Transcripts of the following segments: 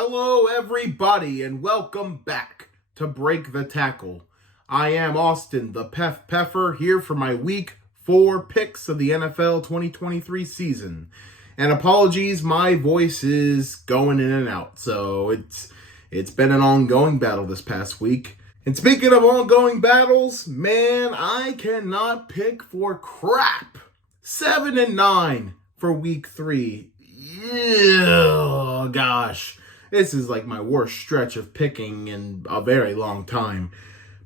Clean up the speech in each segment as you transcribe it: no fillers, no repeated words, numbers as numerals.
Hello, everybody, and welcome back to Break the Tackle. I am Austin, the Peffer, here for my Week 4 picks of the NFL 2023 season. And apologies, my voice is going in and out, so it's been an ongoing battle this past week. And speaking of ongoing battles, man, I cannot pick for crap. 7-9 for Week 3. Oh, gosh. This is like my worst stretch of picking in a very long time.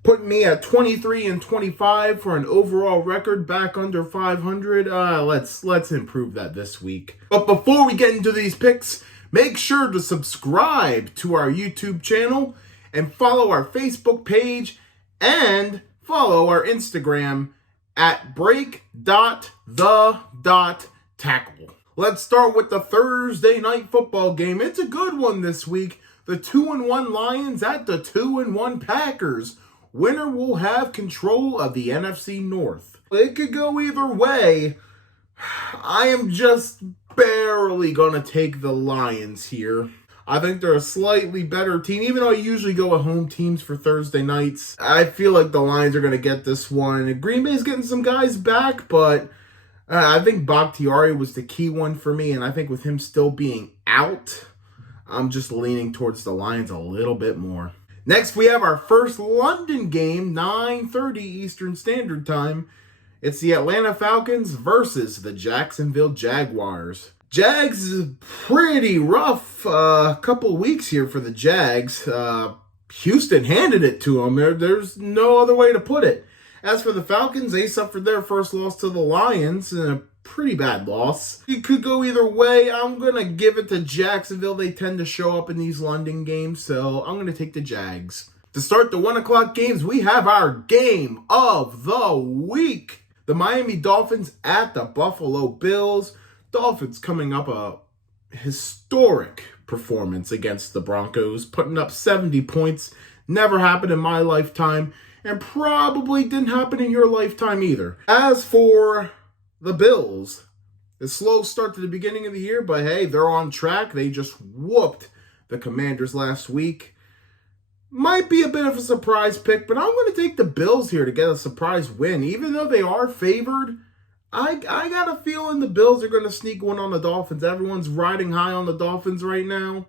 Putting me at 23-25 for an overall record back under 500. Let's improve that this week. But before we get into these picks, make sure to subscribe to our YouTube channel and follow our Facebook page and follow our Instagram at break.the.tackle. Let's start with the Thursday night football game. It's a good one this week. The 2-1 Lions at the 2-1 Packers. Winner will have control of the NFC North. It could go either way. I am just barely going to take the Lions here. I think they're a slightly better team. Even though I usually go with home teams for Thursday nights, I feel like the Lions are going to get this one. Green Bay's getting some guys back, but I think Bakhtiari was the key one for me, and I think with him still being out, I'm just leaning towards the Lions a little bit more. Next, we have our first London game, 9:30 Eastern Standard Time. It's the Atlanta Falcons versus the Jacksonville Jaguars. Jags is pretty rough couple weeks here for the Jags. Houston handed it to them. There's no other way to put it. As for the Falcons, they suffered their first loss to the Lions, and a pretty bad loss. It could go either way. I'm going to give it to Jacksonville. They tend to show up in these London games, so I'm going to take the Jags. To start the 1 o'clock games, we have our game of the week. The Miami Dolphins at the Buffalo Bills. Dolphins coming up a historic performance against the Broncos, putting up 70 points. Never happened in my lifetime. And probably didn't happen in your lifetime either. As for the Bills, a slow start to the beginning of the year, but hey, they're on track. They just whooped the Commanders last week. Might be a bit of a surprise pick, but I'm going to take the Bills here to get a surprise win. Even though they are favored, I got a feeling the Bills are going to sneak one on the Dolphins. Everyone's riding high on the Dolphins right now.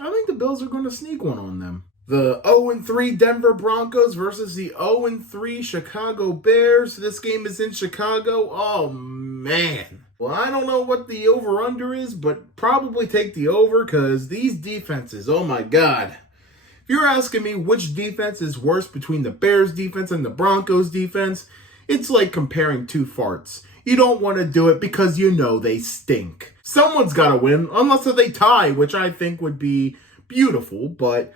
I think the Bills are going to sneak one on them. The 0-3 Denver Broncos versus the 0-3 Chicago Bears. This game is in Chicago. Oh, man. Well, I don't know what the over-under is, but probably take the over because these defenses, oh my God. If you're asking me which defense is worse between the Bears defense and the Broncos defense, it's like comparing two farts. You don't want to do it because you know they stink. Someone's got to win, unless they tie, which I think would be beautiful, but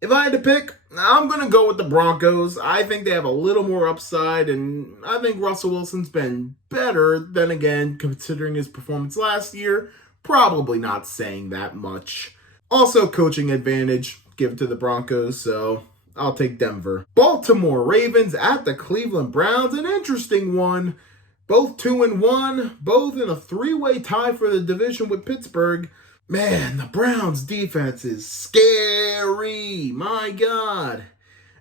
if I had to pick, I'm going to go with the Broncos. I think they have a little more upside, and I think Russell Wilson's been better. Then again, considering his performance last year, probably not saying that much. Also, coaching advantage, give it to the Broncos, so I'll take Denver. Baltimore Ravens at the Cleveland Browns, an interesting one. Both 2-1, both in a three-way tie for the division with Pittsburgh. Man, the Browns defense is scary. My God.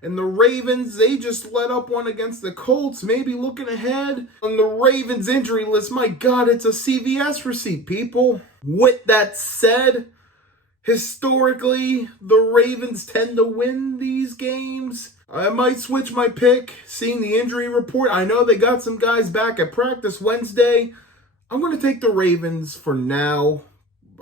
And the Ravens, they just let up one against the Colts, maybe looking ahead. On the Ravens injury list, my God, it's a CVS receipt, people. With that said, historically, the Ravens tend to win these games. I might switch my pick, seeing the injury report. I know they got some guys back at practice Wednesday. I'm going to take the Ravens for now.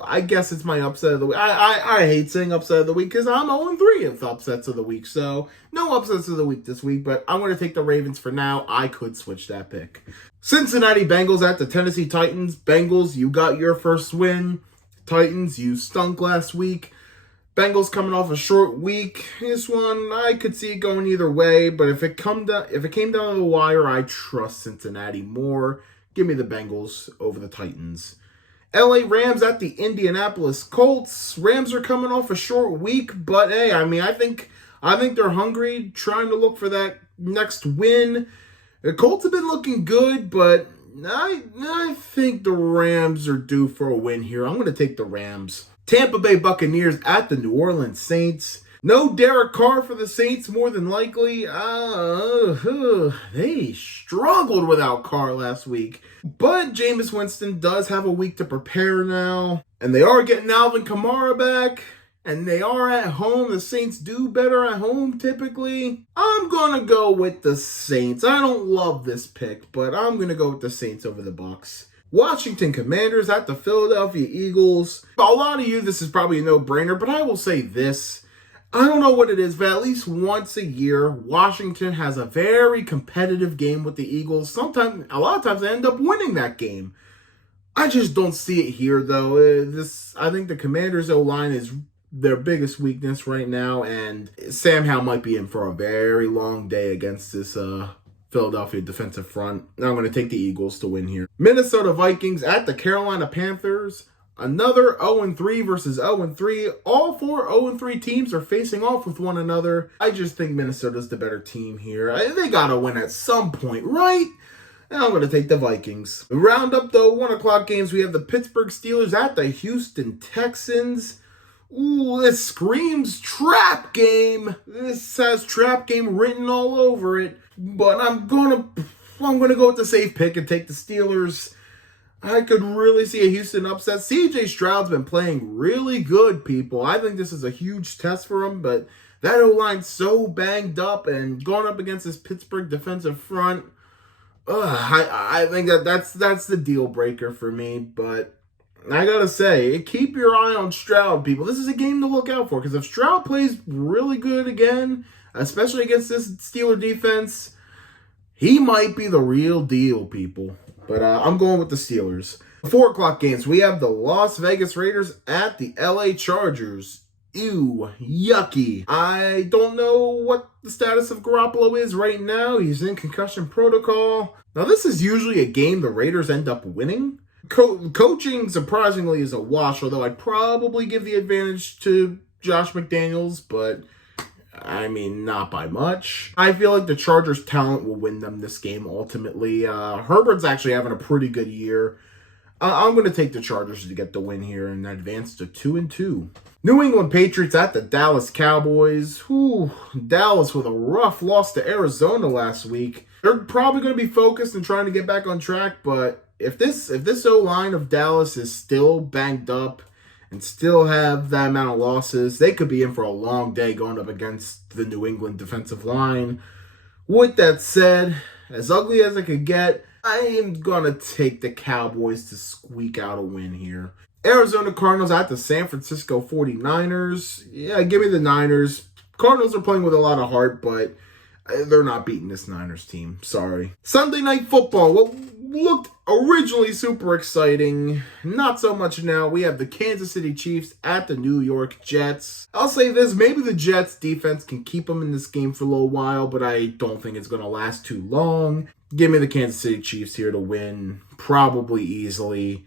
I guess it's my upset of the week. I hate saying upset of the week because I'm 0-3 of upsets of the week. So no upsets of the week this week, but I'm going to take the Ravens for now. I could switch that pick. Cincinnati Bengals at the Tennessee Titans. Bengals, you got your first win. Titans, you stunk last week. Bengals coming off a short week. This one, I could see it going either way, but if it came down to the wire, I trust Cincinnati more. Give me the Bengals over the Titans. LA Rams at the Indianapolis Colts. Rams are coming off a short week, but hey, I think they're hungry, trying to look for that next win. The Colts have been looking good, but I think the Rams are due for a win here. I'm going to take the Rams. Tampa Bay Buccaneers at the New Orleans Saints. No Derek Carr for the Saints, more than likely. They struggled without Carr last week. But Jameis Winston does have a week to prepare now. And they are getting Alvin Kamara back. And they are at home. The Saints do better at home typically. I'm going to go with the Saints. I don't love this pick, but I'm going to go with the Saints over the Bucs. Washington Commanders at the Philadelphia Eagles. A lot of you, this is probably a no-brainer, but I will say this. I don't know what it is, but at least once a year, Washington has a very competitive game with the Eagles. A lot of times they end up winning that game. I just don't see it here, though. I think the Commanders' O-line is their biggest weakness right now, and Sam Howell might be in for a very long day against this Philadelphia defensive front. Now I'm going to take the Eagles to win here. Minnesota Vikings at the Carolina Panthers. Another 0-3 versus 0-3. All four 0-3 teams are facing off with one another. I just think Minnesota's the better team here. They got to win at some point, right? Now I'm going to take the Vikings. Round up, though, 1 o'clock games. We have the Pittsburgh Steelers at the Houston Texans. Ooh, this screams trap game. This has trap game written all over it. But I'm gonna go with the safe pick and take the Steelers. I could really see a Houston upset. CJ Stroud's been playing really good, people. I think this is a huge test for him, but that O-line's so banged up, and going up against this Pittsburgh defensive front, I think that's the deal breaker for me. But I gotta say, keep your eye on Stroud, people. This is a game to look out for, because if Stroud plays really good again, especially against this Steeler defense, he might be the real deal, people. But I'm going with the Steelers. 4 o'clock games, we have the Las Vegas Raiders at the LA Chargers. Ew, yucky. I don't know what the status of Garoppolo is right now. He's in concussion protocol. Now, this is usually a game the Raiders end up winning. Coaching, surprisingly, is a wash, although I'd probably give the advantage to Josh McDaniels, but I mean, not by much. I feel like the Chargers' talent will win them this game ultimately. Herbert's actually having a pretty good year. I'm going to take the Chargers to get the win here and advance to 2-2. New England Patriots at the Dallas Cowboys. Dallas with a rough loss to Arizona last week. They're probably going to be focused and trying to get back on track, but if this O-line of Dallas is still banged up and still have that amount of losses, they could be in for a long day going up against the New England defensive line. With that said, as ugly as it could get, I am going to take the Cowboys to squeak out a win here. Arizona Cardinals at the San Francisco 49ers. Yeah, give me the Niners. Cardinals are playing with a lot of heart, but they're not beating this Niners team. Sorry. Sunday Night Football. What looked originally super exciting, not so much now. We have the Kansas City Chiefs at the New York Jets. I'll say this, maybe the Jets defense can keep them in this game for a little while, but I don't think it's going to last too long. Give me the Kansas City Chiefs here to win, probably easily,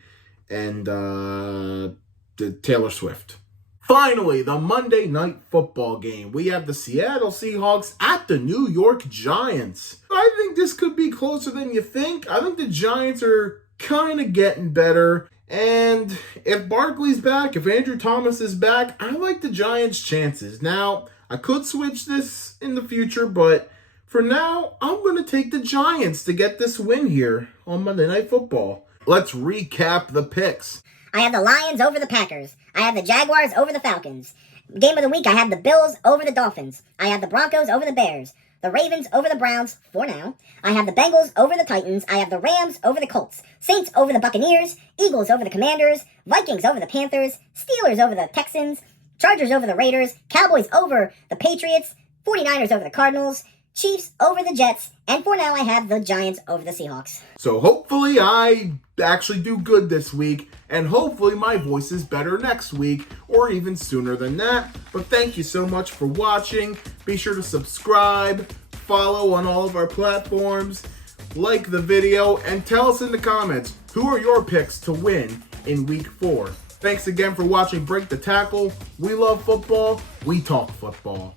and the Taylor Swift. Finally, the Monday Night Football game. We have the Seattle Seahawks at the New York Giants. I think this could be closer than you think. I think the Giants are kind of getting better. And if Barkley's back, if Andrew Thomas is back, I like the Giants' chances. Now, I could switch this in the future, but for now, I'm going to take the Giants to get this win here on Monday Night Football. Let's recap the picks. I have the Lions over the Packers. I have the Jaguars over the Falcons. Game of the week, I have the Bills over the Dolphins. I have the Broncos over the Bears. The Ravens over the Browns, for now. I have the Bengals over the Titans. I have the Rams over the Colts. Saints over the Buccaneers. Eagles over the Commanders. Vikings over the Panthers. Steelers over the Texans. Chargers over the Raiders. Cowboys over the Patriots. 49ers over the Cardinals. Chiefs over the Jets, and for now I have the Giants over the Seahawks. So hopefully I actually do good this week, and hopefully my voice is better next week, or even sooner than that. But thank you so much for watching. Be sure to subscribe, follow on all of our platforms, like the video, and tell us in the comments, who are your picks to win in Week 4? Thanks again for watching Break the Tackle. We love football. We talk football.